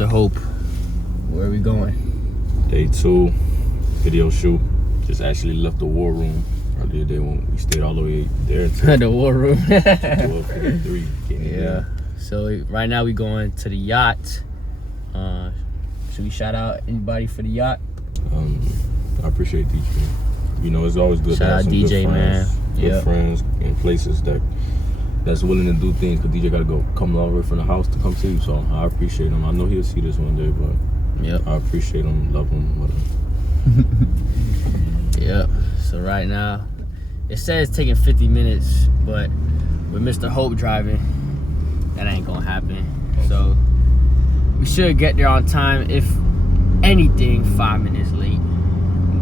Mr. Hope, where are we going? Day 2, video shoot. Just actually left the war room earlier today when we stayed all the way there to The war room. 12:53. Yeah. So right now we going to the yacht. Should we shout out anybody for the yacht? I appreciate DJ. You know, it's always good Shout to have out some DJ, good friends, man. friends in places that's willing to do things. Cause DJ got to go come all the way from the house to come see you. So I appreciate him. I know he'll see this one day, but I appreciate him, love him, whatever. Yep. So right now, it says it's taking 50 minutes, but with Mr. Hope driving, that ain't gonna happen. So we should get there on time, if anything, 5 minutes late.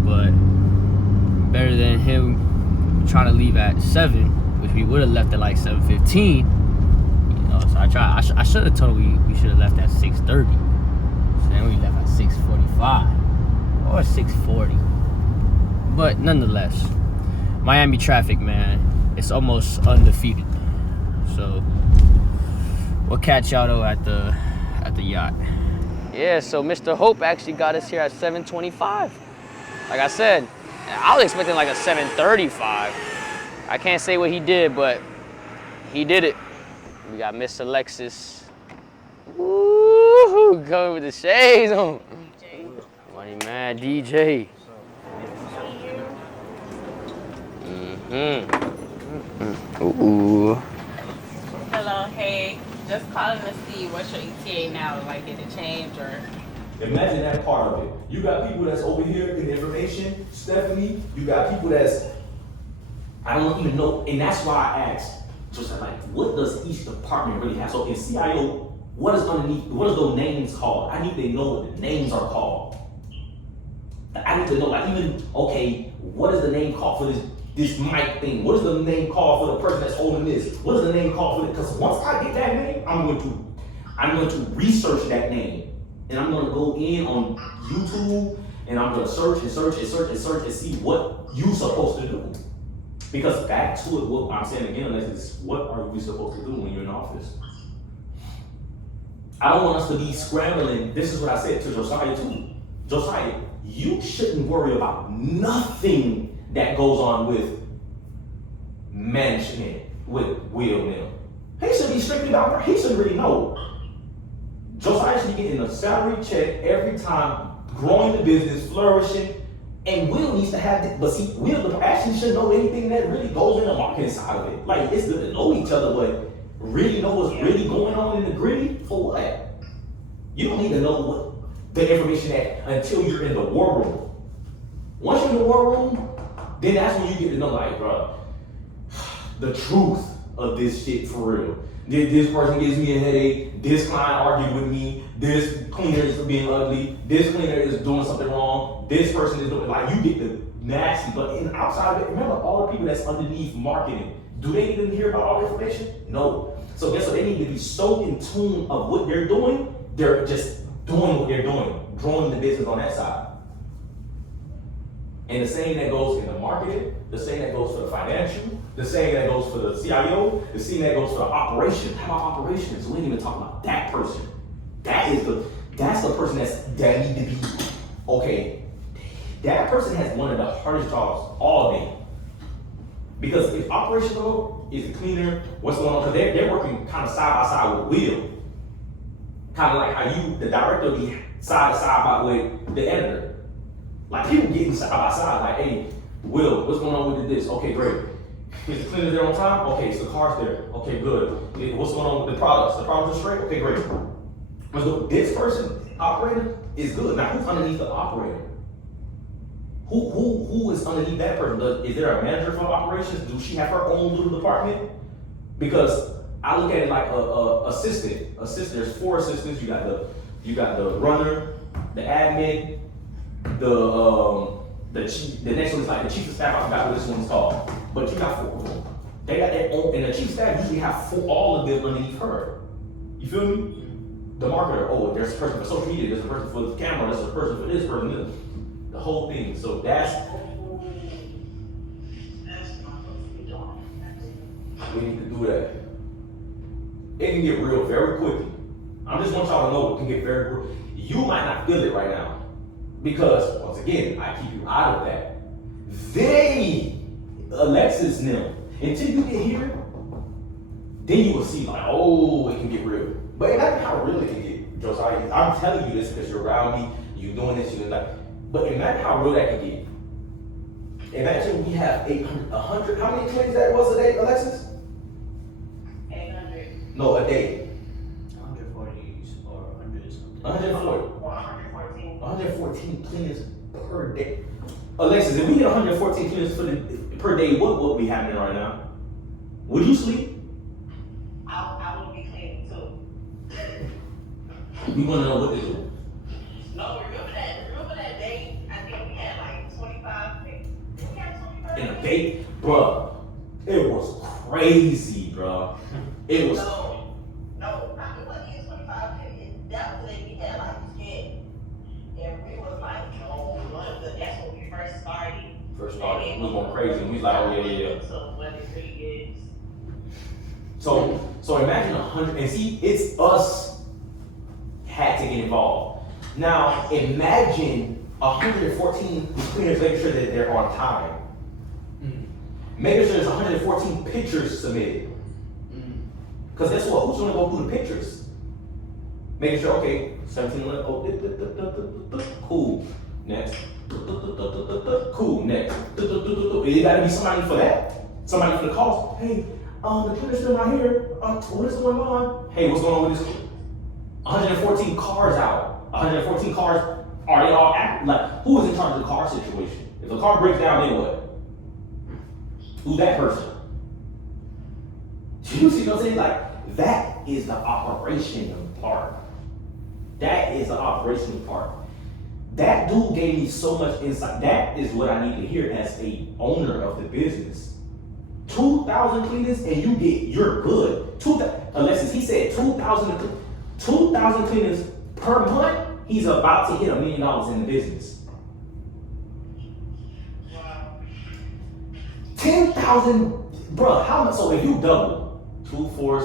But better than him trying to leave at 7, which we would have left at like 7:15. You know, so I should have told him we should have left at 6:30. So then we left at 6:45 or 6:40. But nonetheless, Miami traffic, man, it's almost undefeated. So we'll catch y'all though at the yacht. Yeah, so Mr. Hope actually got us here at 7:25. Like I said, I was expecting like a 7:35. I can't say what he did, but he did it. We got Mr. Lexus. Woo-hoo, going with the shades on. Money man, DJ. Ooh. Hello, hey. Just calling to see what's your ETA now. Like, did it change or? Imagine that part of it. You got people that's over here in the information, Stephanie. You got people that's, I don't even know, and that's why I asked, just like, what does each department really have? So in CIO, what is underneath, what are those names called? I need to know what the names are called. I need to know, like, even, okay, what is the name called for this mic thing? What is the name called for the person that's holding this? What is the name called for it? Because once I get that name, I'm going to research that name. And I'm gonna go in on YouTube and I'm gonna search and see what you're supposed to do. Because back to it, what I'm saying again is what are we supposed to do when you're in office? I don't want us to be scrambling. This is what I said to Josiah too. Josiah, you shouldn't worry about nothing that goes on with management, with Will now. He should be strictly about her. He should really know. Josiah should be getting a salary check every time, growing the business, flourishing, and Will needs to have it. But see, Will actually should know anything that really goes in the marketing side of it. Like, it's good to know each other, but really know what's really going on in the gritty for what? You don't need to know what the information until you're in the war room. Once you're in the war room, then that's when you get to know, like, bro, the truth of this shit for real. This person gives me a headache, this client argued with me, this cleaner is being ugly, this cleaner is doing something wrong, this person is doing, like, you get the nasty, but outside of it, remember all the people that's underneath marketing, do they even hear about all the information? No. So guess what, they need to be so in tune of what they're doing, they're just doing what they're doing, growing the business on that side. And the same that goes in the marketing, the same that goes for the financial, the same that goes for the CIO, the same that goes for the operation. How about operations? We didn't even talk about that person. That's the person that need to be, okay, that person has one of the hardest jobs all day. Because if operational is the cleaner, what's going on? Because they're working kind of side by side with Will. Kind of like how you, the director, be side to side with the editor. Like, people getting side by side, like, hey, Will, what's going on with this? Okay, great. Is the cleaner there on time? Okay, so the car's there. Okay, good. What's going on with the products? The products are straight? Okay, great. This person, operator, is good. Now, who's underneath the operator? Who is underneath that person? Is there a manager for operations? Does she have her own little department? Because I look at it like a assistant. There's 4 assistants. You got the runner, the admin, the next one is like the chief of staff. I forgot what this one's called, but you got 4 of them. They got their own, and the chief of staff usually have all of them underneath her. You feel me? The marketer. Oh, there's a person for social media. There's a person for the camera. There's a person for this person. This. The whole thing. So we need to do that. It can get real very quickly. I just want y'all to know it can get very real. You might not feel it right now. Because, once again, I keep you out of that. Alexis and them, until you get here, then you will see like, oh, it can get real. But imagine how real it can get, Josiah. I'm telling you this because you're around me, you doing this, you like. But imagine how real that can get. Imagine we have 100. How many cleans that was a day, Alexis? 800. No, a day. 140 or 100 something. 140. 114. 114 cleaners per day. Alexis, if we get 114 cleaners per day, what would be happening right now? Would you sleep? I would be cleaning too. We want to know what to do. No, remember that day? I think we had like 25 things. We had 25 In a day, bruh, it was crazy, bruh. It was. No, it wasn't even 25 things. That was the day we had like 10. And we was like, no, that's when we first started. We was going crazy. And we was like, oh yeah. So what it really is. So imagine 100, and see, it's us had to get involved. Now imagine 114 cleaners making sure that they're on time. Making sure there's 114 pictures submitted. Because guess what? Who's going to go through the pictures? Making sure, okay, 17, cool. Next. Cool. Next. It got to be somebody for that. Somebody for the calls. Hey, the cleaner's still not here. What is going on? Hey, what's going on with this? 114 cars out. 114 cars. Are they all active? Like, who is in charge of the car situation? If the car breaks down, then what? Who's that person? You see what I'm saying? Like, that is the operational part. That is the operational part. That dude gave me so much insight. That is what I need to hear as a owner of the business. 2,000 cleaners and you're good. Alexis, he said 2,000 cleaners per month. He's about to hit $1 million in the business. Wow. 10,000, bro. How much? So if you double 2, 4,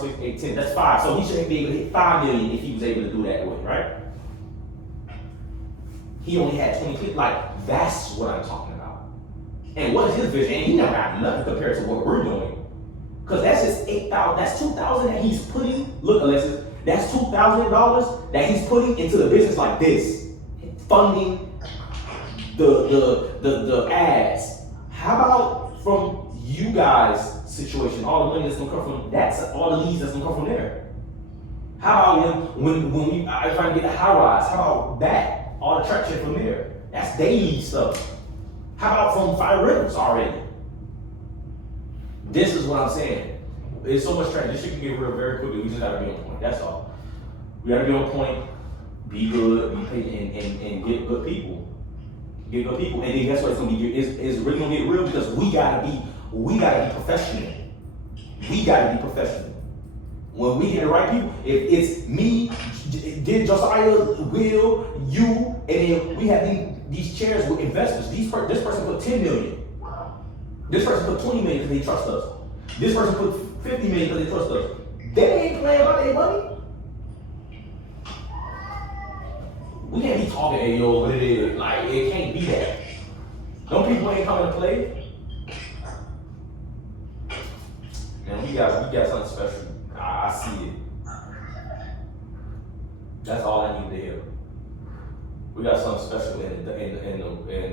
6, 8, 10, that's 5. So he should be able to hit 5 million if he was able to do that way, right? He only had 20 cleaners. Like, that's what I'm talking about. And what is his vision? And he never got nothing compared to what we're doing. Because that's just 8,000, that's 2,000 that he's putting. Look, Alexis, that's $2,000 that he's putting into the business like this. Funding the ads. How about from you guys' situation, all the money that's gonna come from that's all the leads that's gonna come from there? How about when we I try to get a high rise, how about that? All the traction from there. That's daily stuff. How about from fire rentals already? This is what I'm saying. There's so much traction. This shit can get real very quickly. We just gotta be on point. That's all. We gotta be on point, be good, be patient, and get good people. Get good people. And then guess what? It's gonna be it's really gonna get real because we gotta be professional. We gotta be professional. When we get the right people, if it's me, did Josiah, Will, you, and then we have these chairs with investors. This person put 10 million. This person put 20 million because they trust us. This person put 50 million because they trust us. They ain't playing about their money. We can't be talking, hey yo, what it is. Like, it can't be that. Them people ain't coming to play. Man, we got something special. I see it. That's all I need to hear. We got something special in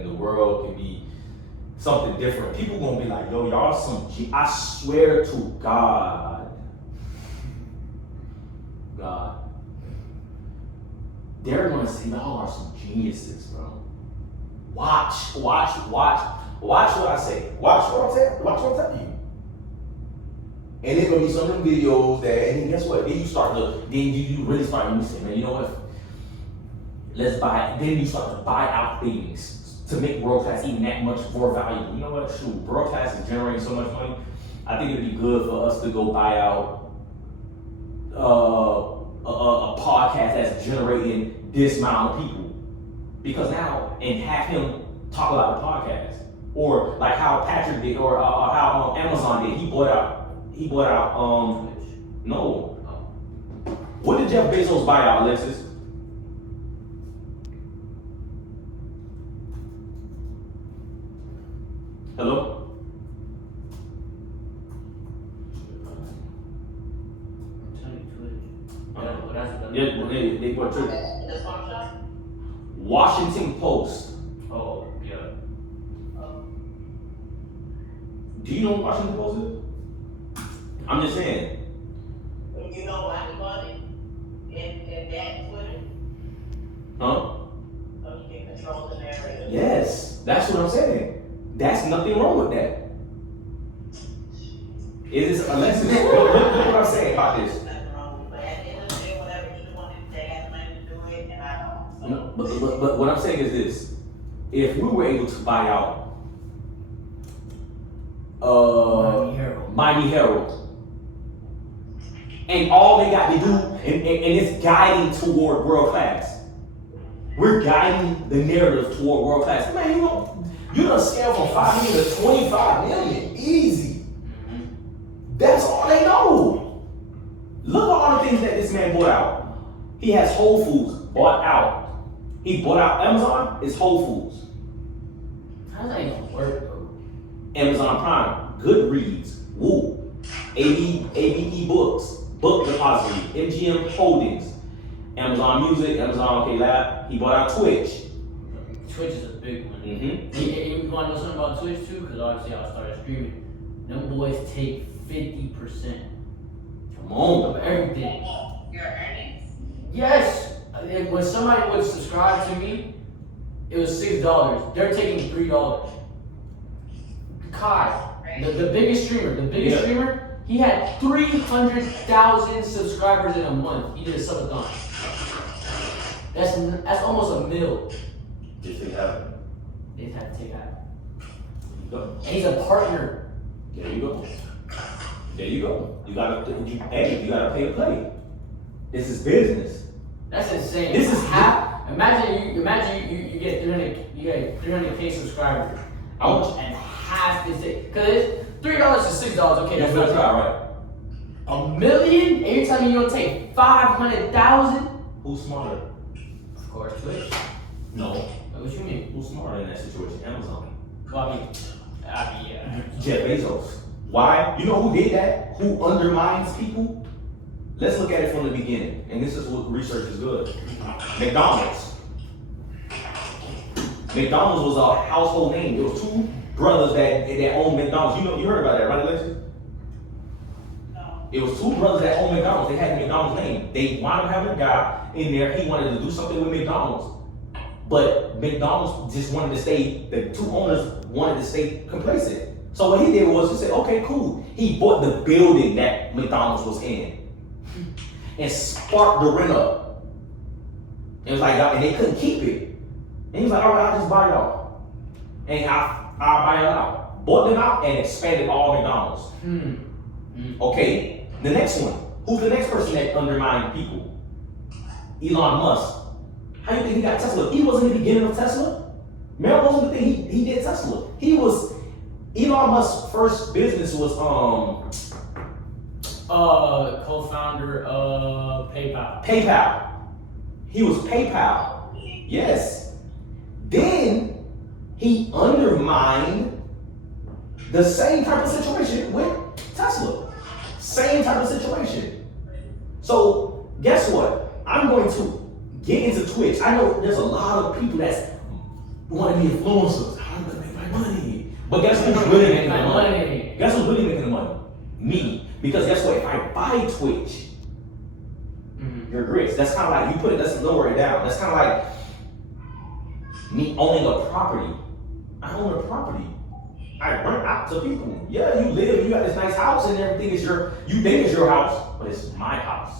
the world can be something different. People gonna be like, yo, y'all some I swear to God, they're gonna say y'all are some geniuses, bro. Watch what I say. Watch what I'm saying. Watch what I'm telling you. And there's gonna be some of them videos that, and then guess what? Then you really start, you say, man, you know what? Then you start to buy out things to make world class even that much more valuable. You know what? Shoot, world class is generating so much money. I think it'd be good for us to go buy out a podcast that's generating this amount of people. Because now, and have him talk about the podcast. Or like how Patrick did, or how Amazon did. He bought out What did Jeff Bezos buy out, Alexis? Hello? Yeah, they bought Twitter. The farm shop? Washington Post. Oh, yeah. Do you know what Washington Post is? I'm just saying. You know why he bought it? And that Twitter? Huh? So you can control the narrative. Yes, that's what I'm saying. That's nothing wrong with that. It is Alexis. Look what I'm saying about this. Nothing wrong with it. But at the end of the day, whatever he wanted, they had the money to do it, and I don't. No, but what I'm saying is this: if we were able to buy out Miami Herald, and all they got to do, and it's guiding toward world class. We're guiding the narrative toward world class. Man, you done scale from 5 million to 25 million, easy. That's all they know. Look at all the things that this man bought out. He has Whole Foods bought out. He bought out Amazon. It's Whole Foods. How does that even work, bro? Amazon Prime, Goodreads, Woo, ABE Books, Book Depository, MGM Holdings, Amazon Music, Amazon OK Lab. He bought out Twitch. Twitch is a big one. Mm-hmm. You want to know something about Twitch too? Because obviously I started streaming. Them boys take 50%. Come on. Of everything. Your earnings? Yes. When somebody would subscribe to me, it was $6. They're taking $3. Kai, the biggest streamer, he had 300,000 subscribers in a month. He did a subathon. That's almost a mil. Just take half. They just had to take half. Go. And he's a partner. There you go. There you go. You gotta pay to play. This is business. That's insane. This is half. Imagine you get 300K subscribers. And half is it? Because it's $3 to $6. Okay, that's not right. $1 million? And you're telling me you don't take 500,000? Who's smarter? Of course, Twitch. No. What you mean? Who's smarter in that situation? Amazon. Well, yeah. Jeff Bezos. Why? You know who did that? Who undermines people? Let's look at it from the beginning. And this is what research is good. McDonald's. McDonald's was a household name. There was two brothers that owned McDonald's. You heard about that, right, Alexis? No. It was two brothers that owned McDonald's. They had the McDonald's name. They wound up having a guy in there. He wanted to do something with McDonald's. But McDonald's just wanted to stay, the two owners wanted to stay complacent. So what he did was he said, okay, cool. He bought the building that McDonald's was in and sparked the rent up. It was like, and they couldn't keep it. And he was like, all right, I'll just buy y'all. And I'll buy y'all out. Bought them out and expanded all McDonald's. Okay, the next one. Who's the next person that undermined people? Elon Musk. How do you think he got Tesla? He wasn't in the beginning of Tesla. Remember, wasn't the thing he did Tesla. Elon Musk's first business was co-founder of PayPal. PayPal. He was PayPal. Yes. Then he undermined the same type of situation with Tesla. Same type of situation. So guess what? I'm going to get into Twitch. I know there's a lot of people that want to be influencers. I'm gonna make my money. But guess who's really making the money? Guess who's really making the money? Me. Because guess what? If I buy Twitch, you're grits. That's kind of like, you put it, let's lower it down. That's kind of like me owning a property. I own a property. I rent out to people. Yeah, you live, you got this nice house and everything is you think it's your house, but it's my house.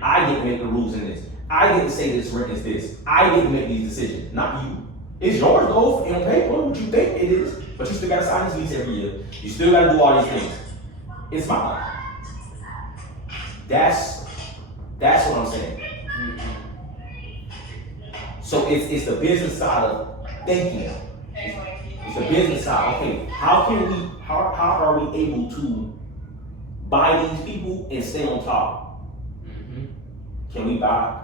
I get to make the rules in this. I get to say this rent is this. I get to make these decisions, not you. It's yours though, in paper, what you think it is, but you still gotta sign this lease every year. You still gotta do all these things. It's mine. That's what I'm saying. So it's the business side of thinking. It's the business side. Okay, how are we able to buy these people and stay on top? Can we buy,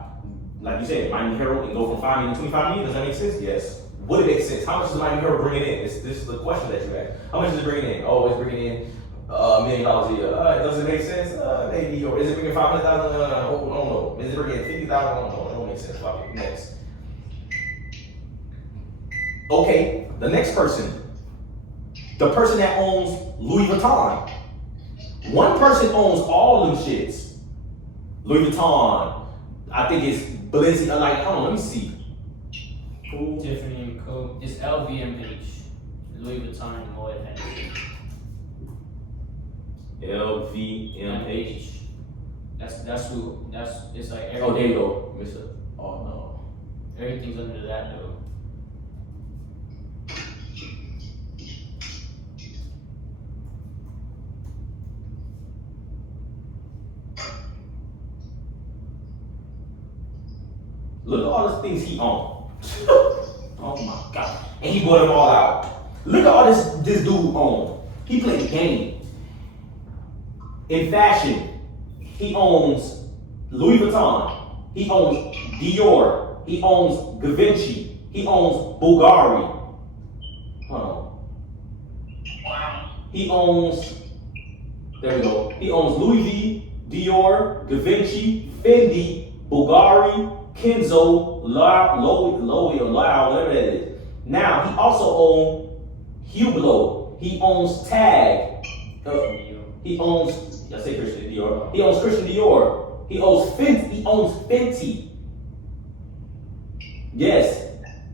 like you said, Miami Herald and go from 5 million to 25 million? Does that make sense? Yes. Would it make sense? How much is Miami Herald bringing in? This is the question that you ask. How much is it bringing in? Oh, it's bringing in $1 million a year. Does it make sense? Maybe. Or is it bringing 500,000? I don't know. Is it bringing 50,000? I don't know. It don't make sense. Fuck it. Next. Okay, the next person. The person that owns Louis Vuitton. One person owns all them shits. Louis Vuitton. I think it's Balenciaga. Like, hold on, let me see. Cool. Tiffany and Co. It's LVMH. Louis Vuitton and Moet Hennessy. LVMH. That's who. It's like everything. Oh, there you go, Mr. Oh no. Everything's under that though. Look at all the things he owned. Oh my God. And he bought them all out. Look at all this dude owned. He played the game. In fashion, he owns Louis Vuitton. He owns Dior. He owns Givenchy. He owns Bulgari. Hold on. Wow. He owns, there we go. He owns Louis V, Dior, Givenchy, Fendi, Bulgari, Kenzo, Loewe, or Lau, whatever that is. Now, he also owns Hublot. He owns Tag. He owns, I say Christian Dior. He owns Christian Dior. He owns Fenty. He owns Fenty. Yes.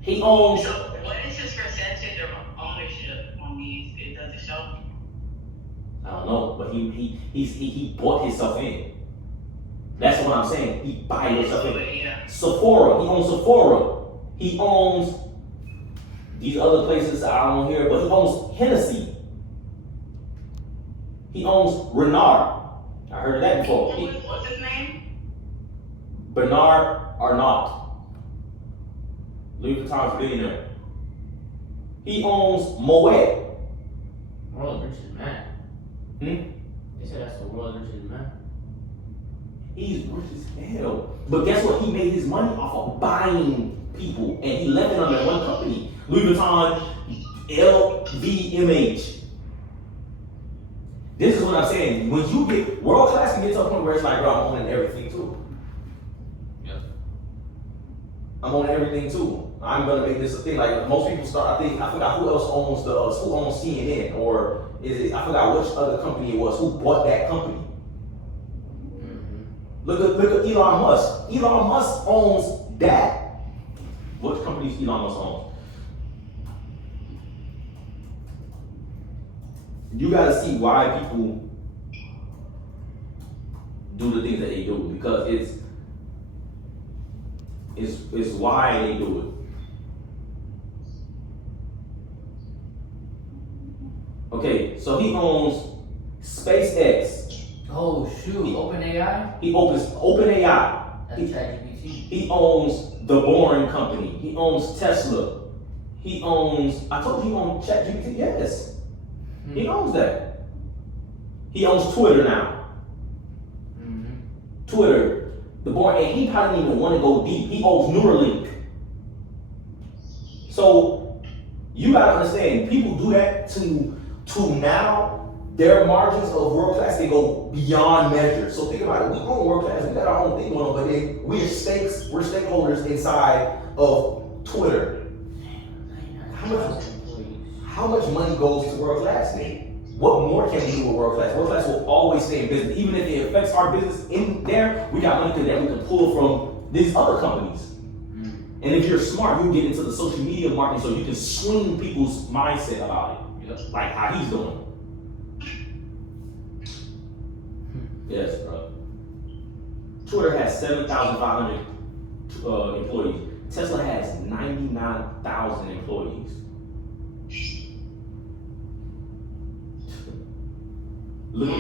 He owns. So, what is his percentage of ownership on these? It doesn't show. I don't know, but he bought himself in. That's what I'm saying. He buy himself in. Yeah. Sephora. He owns Sephora. He owns these other places I don't hear, but he owns Hennessy. He owns Renard. I heard of that before. What's his name? Bernard Arnault. Louis Vuitton's billionaire. He owns Moet. World's richest man. They said that's the world's richest man. He's rich as hell. But guess what? He made his money off of buying people. And he left it under one company. Louis Vuitton, LVMH. This is what I'm saying. When you get world class, can get to a point where it's like, bro, I'm owning everything too. Yep. I'm owning everything too. I'm gonna make this a thing. Like most people start, I forgot who else owns who owns CNN, or is it, I forgot which other company it was, who bought that company. Look at Elon Musk. Elon Musk owns that. What companies Elon Musk owns? You gotta see why people do the things that they do, because it's why they do it. Okay, so he owns SpaceX. Oh shoot, OpenAI? He owns OpenAI. That's ChatGPT. He owns the Boring Company. He owns Tesla. He owns, I told you he owns ChatGPT, yes. He owns that. He owns Twitter now. Twitter, the Boring, and he probably didn't even want to go deep. He owns Neuralink. So, you gotta understand, people do that to now, their margins of world class, they go beyond measure. So think about it. We own world class, we got our own thing going on, but then we're stakeholders inside of Twitter. How much money goes to world class then? What more can we do with world class? World class will always stay in business. Even if it affects our business in there, we got money that we can pull from these other companies. And if you're smart, you get into the social media marketing so you can swing people's mindset about it. Like how he's doing. Yes, bro. Twitter has 7,500 employees. Tesla has 99,000 employees. Look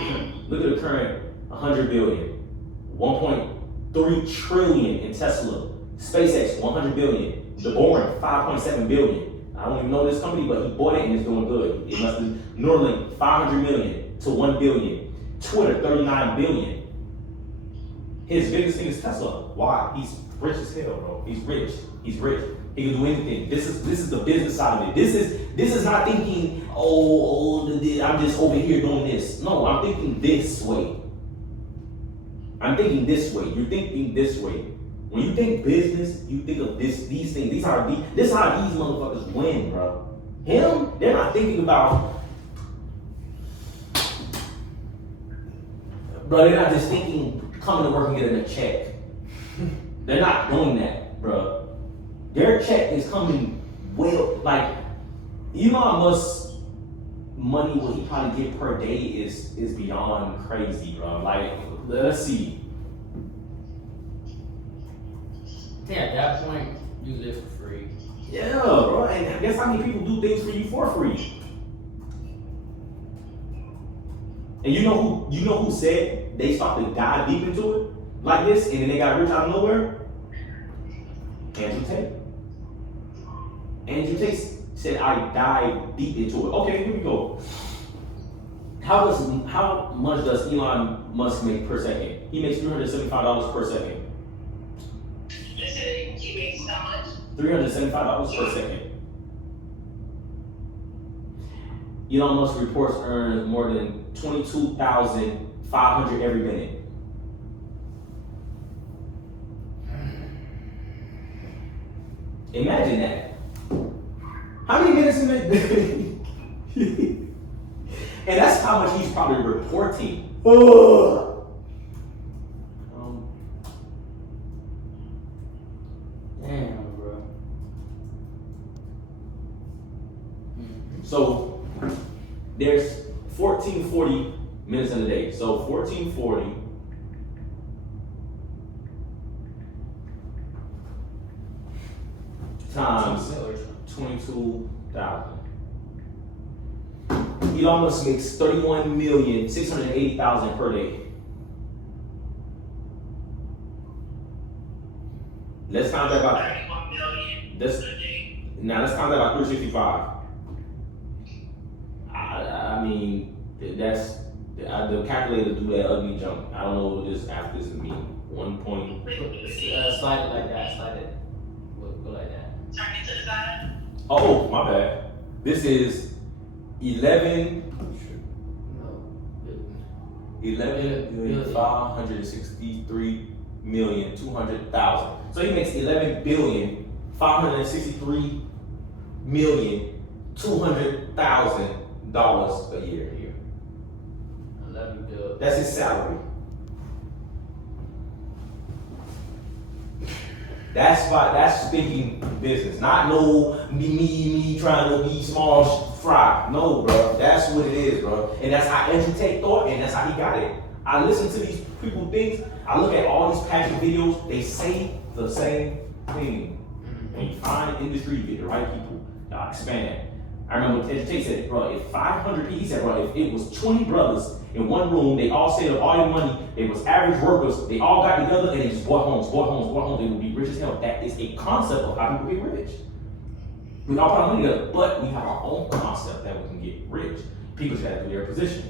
at the current 100 billion, 1.3 trillion in Tesla, SpaceX 100 billion, the Boring 5.7 billion. I don't even know this company, but he bought it and it's doing good. It must be Neuralink 500 million to 1 billion, Twitter 39 billion. His biggest thing is Tesla. Why? He's rich as hell, bro. He's rich. He's rich. He can do anything. This is the business side of it. This is not thinking, I'm just over here doing this. No, I'm thinking this way. I'm thinking this way. You're thinking this way. When you think business, you think of these things. This is how these motherfuckers win, bro. Him, they're not thinking about. Bro, they're not just thinking coming to work and getting a check. They're not doing that, bro. Their check is coming well, like Elon Musk's money, what he probably get per day is beyond crazy, bro. Like, let's see. I think at that point, you live for free. Yeah, bro. And guess how many people do things for you for free? And you know who said they started to dive deep into it like this, and then they got rich out of nowhere? Andrew Tate. Andrew Tate said, I dive deep into it. Okay, here we go. How much does Elon Musk make per second? He makes $375 per second. He makes how much? $375 per second. Elon Musk reports earns more than $22,500 every minute. Imagine that. How many minutes in a day? And that's how much he's probably reporting. Damn, bro. So there's 1440 minutes in a day. So 1440 times 22,000. Elon Musk makes 31,680,000 per day. Let's count that by 31 million. Now let's count that by 365. I mean, that's the calculator do that ugly jump. I don't know what this after this mean. 1 point. Slide it like that. Slide it. Go like that. Turn it to the side. Oh, my bad. This is 11,563,200,000. So he makes $11,563,200,000 a year. 11 billion. That's his salary. That's thinking business, not me trying to be small fry. No, bro, that's what it is, bro. And that's how Andrew Tate thought, and that's how he got it. I listen to these people things. I look at all these passion videos. They say the same thing. When you find an industry, you get the right people. Y'all expand. I remember Andrew Tate said, bro, if 500 people, he said, bro, if it was 20 brothers in one room, they all saved up all your money, they was average workers, they all got together and they just bought homes, they would be rich as hell. That is a concept of how people get rich. We all put our money together, but we have our own concept that we can get rich. People just have to do their position,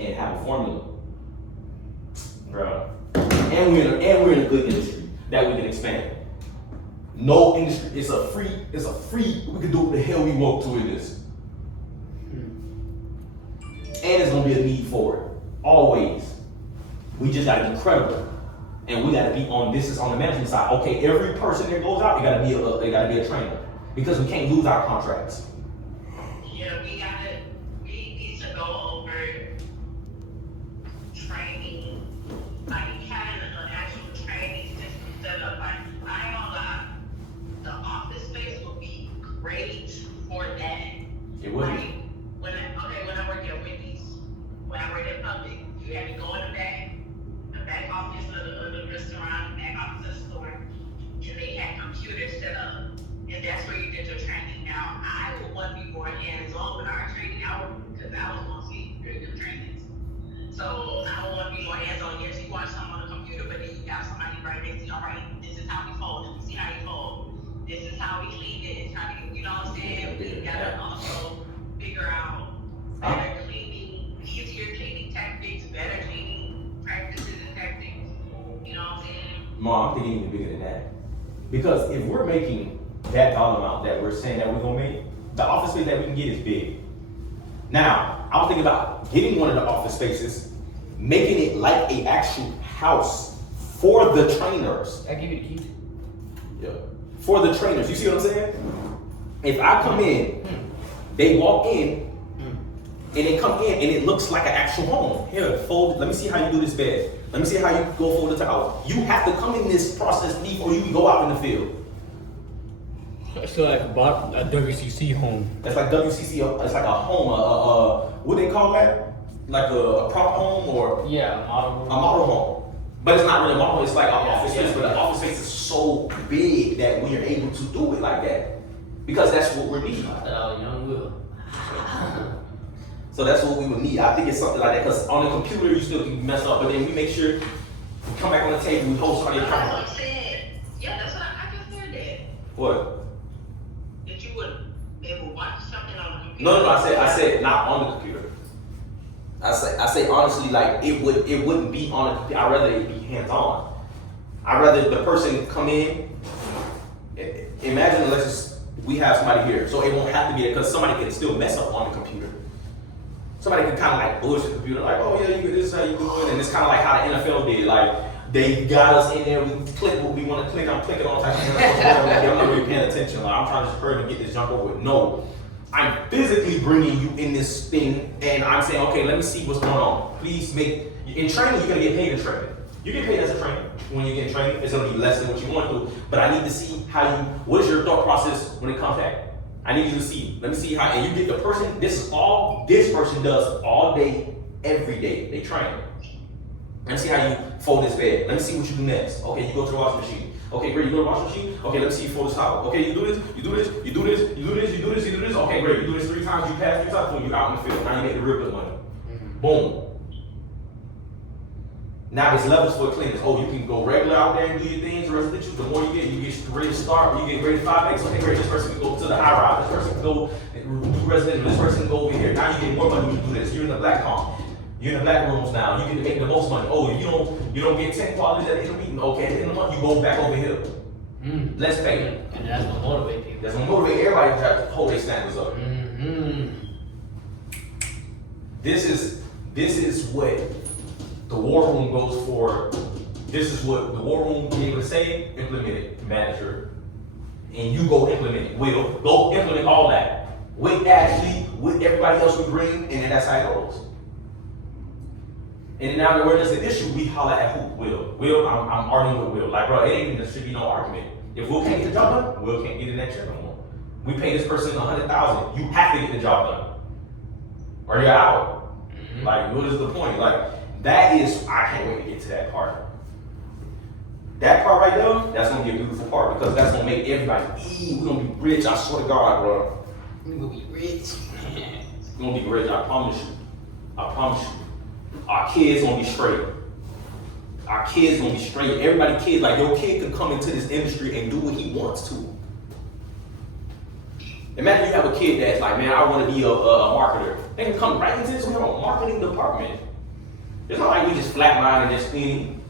and have a formula. Bro. And we're in a good industry that we can expand. No industry, it's a free, we can do what the hell we want to in this. And there's gonna be a need for it. Always. We just gotta be credible. And we gotta be on the management side. Okay, every person that goes out, they gotta be a trainer. Because we can't lose our contracts. Yeah, we need to go over training, like having an actual training system set up. Like, I ain't gonna lie, the office space would be great for that. It would. Like, when I worked at Wendy's, when I worked at Publix, you had to go in the back office of the restaurant, the back office of the store, and they had computers set up, and that's where you did your training. Now, I would want to be more hands-on with our training because I was going to see very good trainings. So I would want to be more hands-on. Yes, you watch something on the computer, but then you got somebody right next to you. All right, this is how we fold. Let me see how you fold. This is how we clean this. How do you know what I'm saying? We gotta also figure out better cleaning, easier cleaning tactics, better cleaning practices and techniques. Mom, I'm thinking even bigger than that. Because if we're making that dollar amount that we're saying that we're gonna make, the office space that we can get is big. Now, I'm thinking about getting one of the office spaces, making it like a actual house for the trainers. I give you the keys. Yeah. For the trainers. You see what I'm saying? If I come in, they walk in, and they come in, and it looks like an actual home. Here, fold. Let me see how you do this bed. Let me see how you go fold the towel. You have to come in this process before you can go out in the field. It's like a WCC home. It's like WCC. It's like a home. What they call that? Like a prop home or yeah, a model home. But it's not really a model. It's like an office space. But the office space is so big that we are able to do it like that because that's what we're needing. Young Will. So that's what we would need. I think it's something like that because on the computer you still can mess up, but then we make sure we come back on the table, we host on your camera. That's what I said. Yeah, that's what I just said that. What? That you would be able to watch something on the computer. No, I said not on the computer. I say honestly, like it wouldn't be on the computer. I'd rather it be hands on. I'd rather the person come in. Imagine we have somebody here, so it won't have to be there because somebody can still mess up on the computer. Somebody can kind of like bullshit the computer, like, oh yeah, this is how you do it, and it's kind of like how the NFL did. Like they got us in there, we click what we want to click. I'm clicking all types of stuff. I'm not really paying attention. Like I'm trying to just hurry and get this jump over with. No, I'm physically bringing you in this thing, and I'm saying, okay, let me see what's going on. Please make in training. You're gonna get paid in training. You get paid as a trainer when you get in training. It's gonna be less than what you want to, but I need to see what is your thought process when it comes back. I need you to see. Let me see how, and you get the person. This is all this person does all day, every day. They train. Let me see how you fold this bed. Let me see what you do next. Okay, you go to the washing machine. Okay, great. You go to the washing machine. Okay, let me see you fold this towel. Okay, you do this. You do this. You do this. You do this. You do this. You do this. Okay, great. You do this 3 times. You pass 3 times. Boom. You're out in the field. Now you make the real good money. Boom. Now it's levels for cleaners. Oh, you can go regular out there and do your things, residential. The more you get ready to start, you get ready to 5X. Okay, great. This person can go to the high rise. This person can go do residential. This person can go over here. Now you get more money when you do this. You're in the black comp. You're in the black rooms now. You get to make the most money. Oh, you don't get 10 qualities at the end of the meeting. Okay, at the end of the month, you go back over here. Let's pay. And that's gonna motivate people. That's gonna motivate everybody to try to hold their standards up. This is what the war room goes for. This is what the war room be able to say, implement it, manager. And you go implement it. Will, go implement all that. With Ashley, with everybody else we bring, and then that's how it goes. And now where there's an issue, we holler at who? Will, I'm arguing with Will. Like, bro, it ain't even, there should be no argument. If Will can't get the job done, Will can't get in that chair no more. We pay this person $100,000. You have to get the job done, or you're out. Like, what is the point? Like, that is, I can't wait to get to that part. That part right there, that's gonna be a beautiful part because that's gonna make everybody, we're gonna be rich. I swear to God, bro. We're gonna be rich. We're gonna be rich. I promise you. I promise you. Our kids gonna be straight. Our kids gonna be straight. Everybody kids, like your kid can come into this industry and do what he wants to. Imagine you have a kid that's like, man, I want to be a marketer. They can come right into this. We have a marketing department. It's not like we just flatline and just cleaning.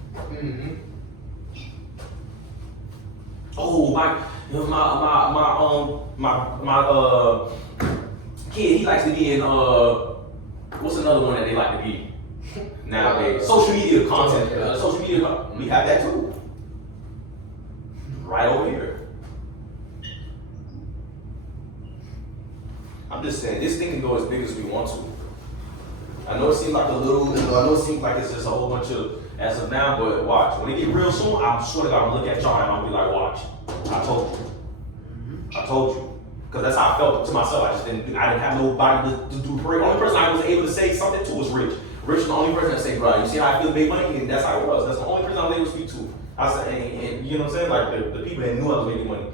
Oh, my kid, he likes to be in what's another one that they like to be nowadays? Social media content. We have that too. Right over here. I'm just saying, this thing can go as big as we want to. I know it seems like it's just a whole bunch of as of now, but watch. When it get real soon, I'm sure that I'm gonna look at y'all and I'll be like, watch. I told you. I told you. Because that's how I felt to myself. I didn't have nobody to do the parade. The only person I was able to say something to was Rich. Rich was the only person that said, bro, you see how I feel big money? And that's how it was. That's the only person I was able to speak to. I said, and you know what I'm saying? Like the people that knew I was making money.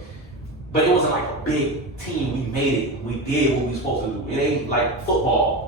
But it wasn't like a big team. We made it. We did what we were supposed to do. It ain't like football.